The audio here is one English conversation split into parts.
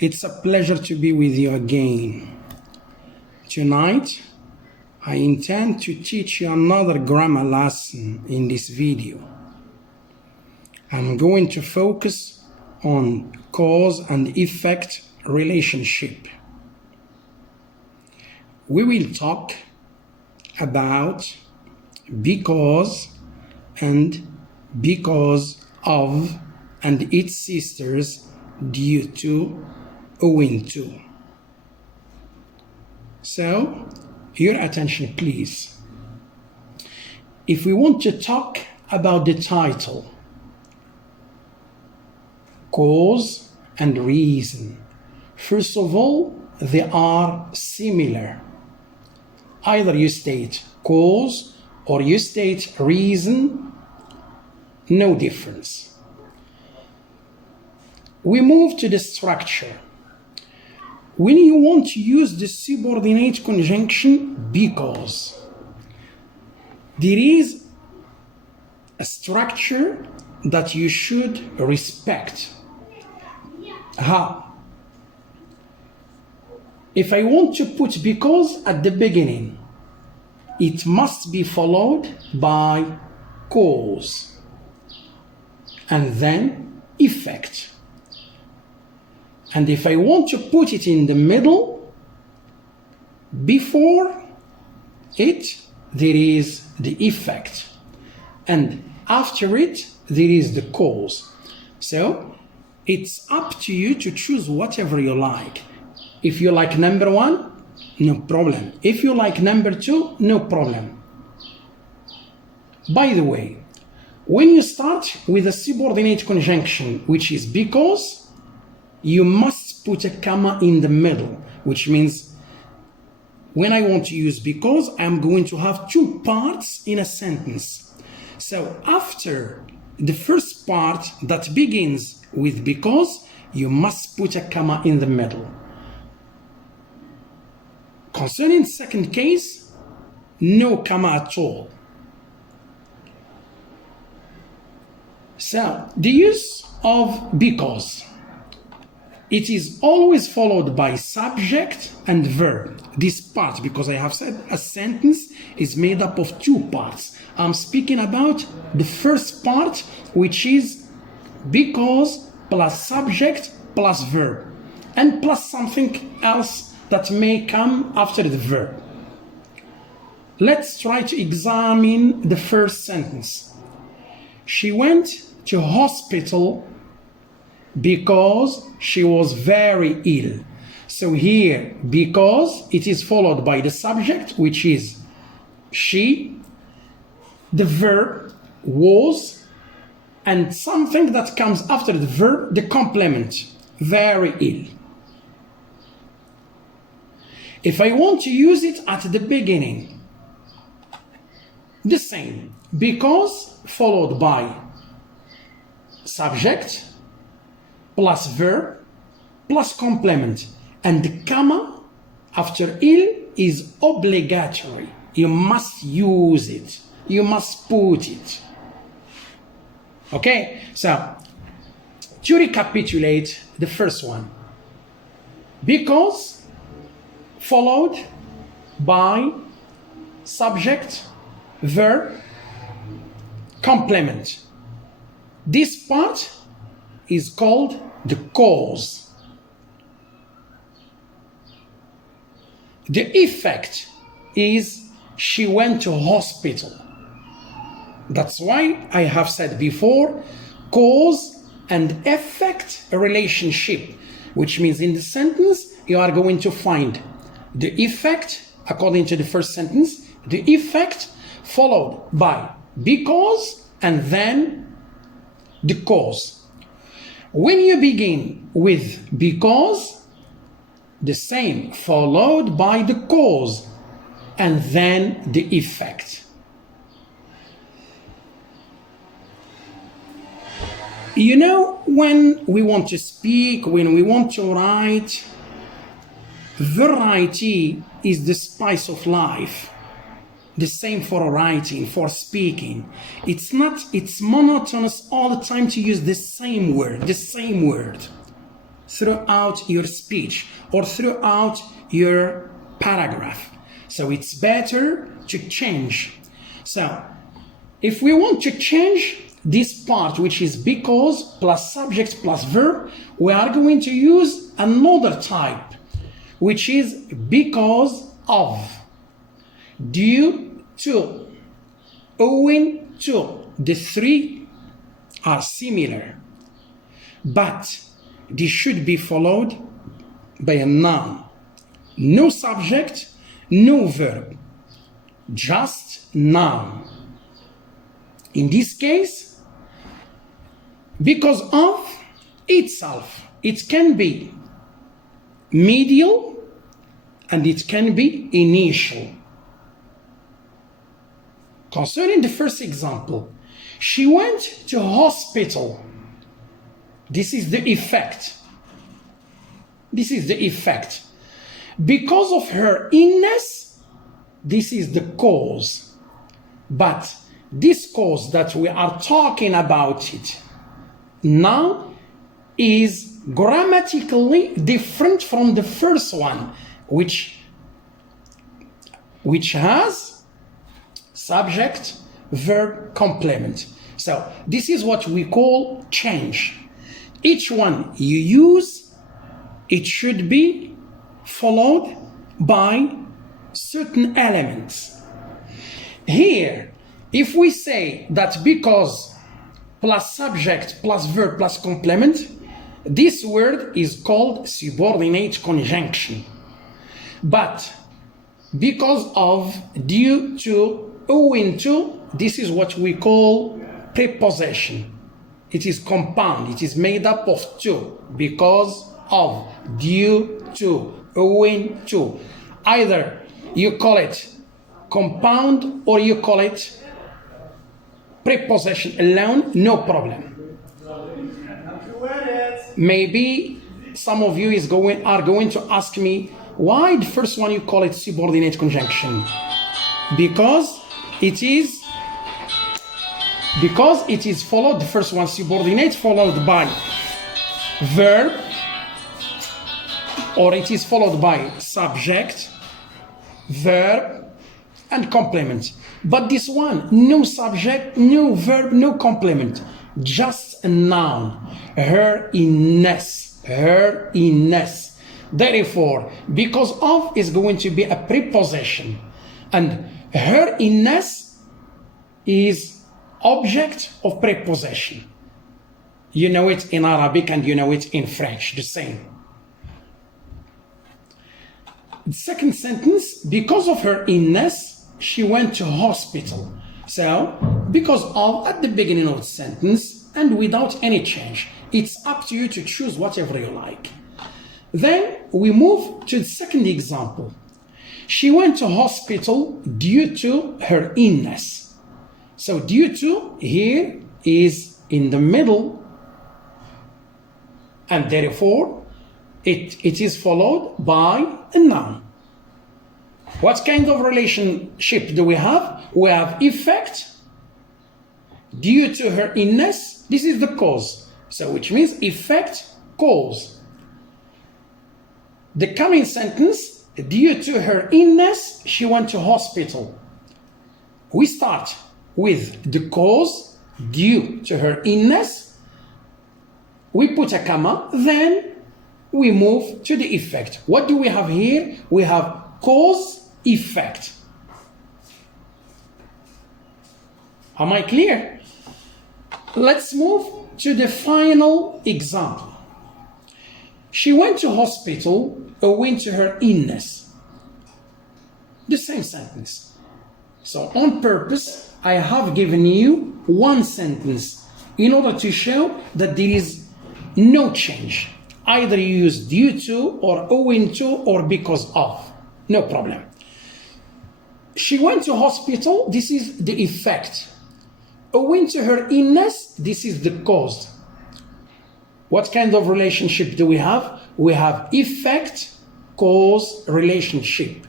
It's a pleasure to be with you again. Tonight, I intend to teach you another grammar lesson in this video. I'm going to focus on cause and effect relationship. We will talk about because and because of and its sisters due to, owing to. So, your attention please. If we want to talk about the title, cause and reason, first of all, they are similar. Either you state cause or you state reason, no difference. We move to the structure. When you want to use the subordinate conjunction because, there is a structure that you should respect. How? If I want to put because at the beginning, it must be followed by cause and then effect. And if I want to put it in the middle, before it, there is the effect. And after it, there is the cause. So, it's up to you to choose whatever you like. If you like number one, no problem. If you like number two, no problem. By the way, when you start with a subordinate conjunction, which is because, you must put a comma in the middle, which means when I want to use because, I'm going to have two parts in a sentence. So after the first part that begins with because, you must put a comma in the middle. Concerning second case, no comma at all. So the use of because. It is always followed by subject and verb. This part, because I have said a sentence is made up of two parts. I'm speaking about the first part, which is because plus subject plus verb, and plus something else that may come after the verb. Let's try to examine the first sentence. She went to hospital because she was very ill. So here, because, it is followed by the subject, which is she, the verb was, and something that comes after the verb, the complement, very ill. If I want to use it at the beginning, the same, because followed by subject plus verb plus complement, and the comma after ill is obligatory. You must use it. You must put it. Okay, so to recapitulate the first one, because followed by subject, verb, complement. This part is called the cause. The effect is she went to hospital. That's why I have said before, cause and effect relationship, which means in the sentence you are going to find the effect, according to the first sentence, the effect followed by because and then the cause. When you begin with because, the same, followed by the cause and then the effect. You know, when we want to speak, when we want to write, variety is the spice of life. The same for writing, for speaking. It's monotonous all the time to use the same word. throughout your speech or throughout your paragraph. So it's better to change. So if we want to change this part, which is because plus subject plus verb, we are going to use another type, which is because of, due to, owing to. The three are similar, but this should be followed by a noun. No subject, no verb, just noun. In this case, because of itself, it can be medial and it can be initial. Concerning the first example, she went to hospital. This is the effect. This is the effect. Because of her illness, this is the cause. But this cause that we are talking about it now is grammatically different from the first one, which has subject, verb, complement. So this is what we call change. Each one you use, it should be followed by certain elements. Here, if we say that because plus subject plus verb plus complement, this word is called subordinate conjunction. But because of, due to, owing to, this is what we call preposition. It is compound. It is made up of two. Because of, due to, owing to. Either you call it compound or you call it preposition alone, no problem. Maybe some of you are going to ask me, why the first one you call it subordinate conjunction? Because it is followed, the first one subordinate followed by verb, or it is followed by subject, verb, and complement. But this one, no subject, no verb, no complement, just a noun, her illness, her illness. Therefore, because of is going to be a preposition, and her illness is object of preposition. You know it in Arabic and you know it in French, the same. The second sentence, because of her illness, she went to hospital. So, because of at the beginning of the sentence and without any change. It's up to you to choose whatever you like. Then we move to the second example. She went to hospital due to her illness. So due to here is in the middle, and therefore it is followed by a noun. What kind of relationship do we have? We have effect. Due to her illness, this is the cause. So which means effect, cause. The coming sentence, due to her illness, she went to hospital. We start with the cause, due to her illness. We put a comma, then we move to the effect. What do we have here? We have cause, effect. Am I clear? Let's move to the final example. She went to hospital owing to her illness. The same sentence. So on purpose, I have given you one sentence in order to show that there is no change. Either you use due to or owing to or because of. No problem. She went to hospital. This is the effect. Owing to her illness, this is the cause. What kind of relationship do we have? We have effect, cause, relationship.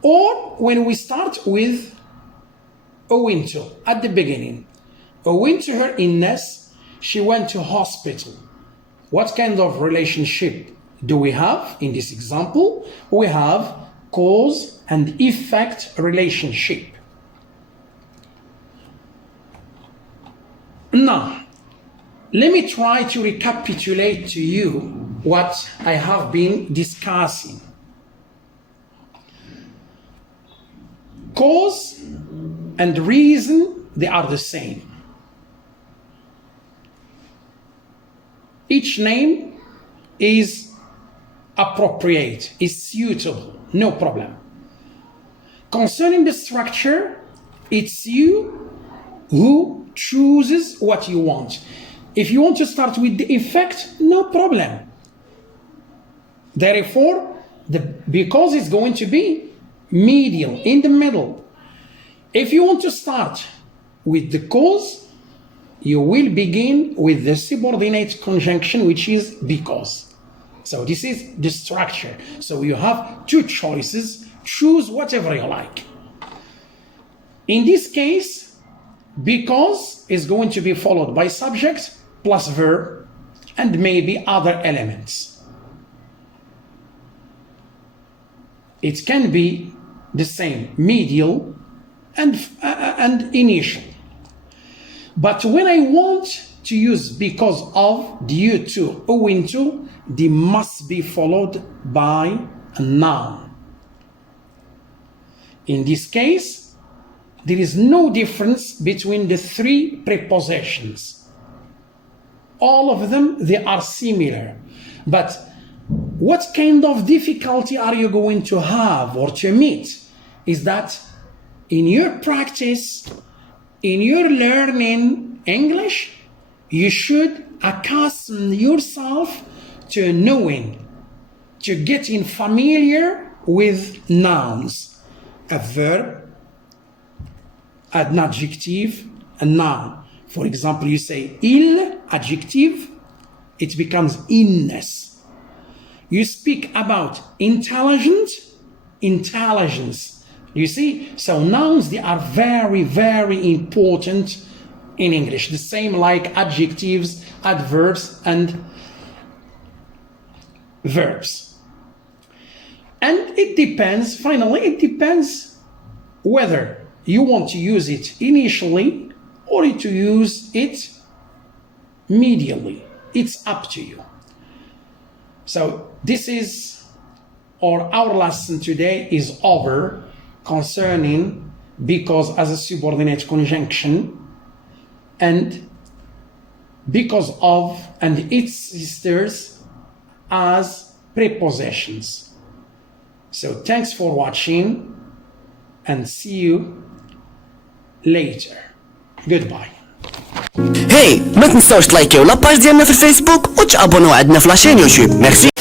Or when we start with owing to at the beginning. Owing to her illness, she went to hospital. What kind of relationship do we have in this example? We have cause and effect relationship. Now, let me try to recapitulate to you what I have been discussing. Cause and reason, they are the same. Each name is appropriate, is suitable, no problem. Concerning the structure, it's you who chooses what you want. If you want to start with the effect, no problem. Therefore, because it's going to be medial, in the middle. If you want to start with the cause, you will begin with the subordinate conjunction, which is because. So this is the structure. So you have two choices. Choose whatever you like. In this case, because is going to be followed by subject plus verb and maybe other elements. It can be the same, medial and initial. But when I want to use because of, due to, owing to, they must be followed by a noun. In this case, there is no difference between the three prepositions. All of them, they are similar. But what kind of difficulty are you going to have or to meet is that in your practice, in your learning English, you should accustom yourself to knowing, to getting familiar with nouns, a verb, an adjective, a noun. For example, you say il, adjective, it becomes illness. You speak about intelligent, intelligence. You see, so nouns, they are very, very important in English. The same like adjectives, adverbs, and verbs. And it depends, finally, it depends whether you want to use it initially or to use it medially. It's up to you. So this is, or our lesson today is over concerning because as a subordinate conjunction and because of and its sisters as prepositions. So thanks for watching and see you later. Goodbye. هاي ما تنساوش تلايكيو لاباج ديالنا في الفيسبوك وتابوناو عندنا في لاشين يوتيوب. ميرسي.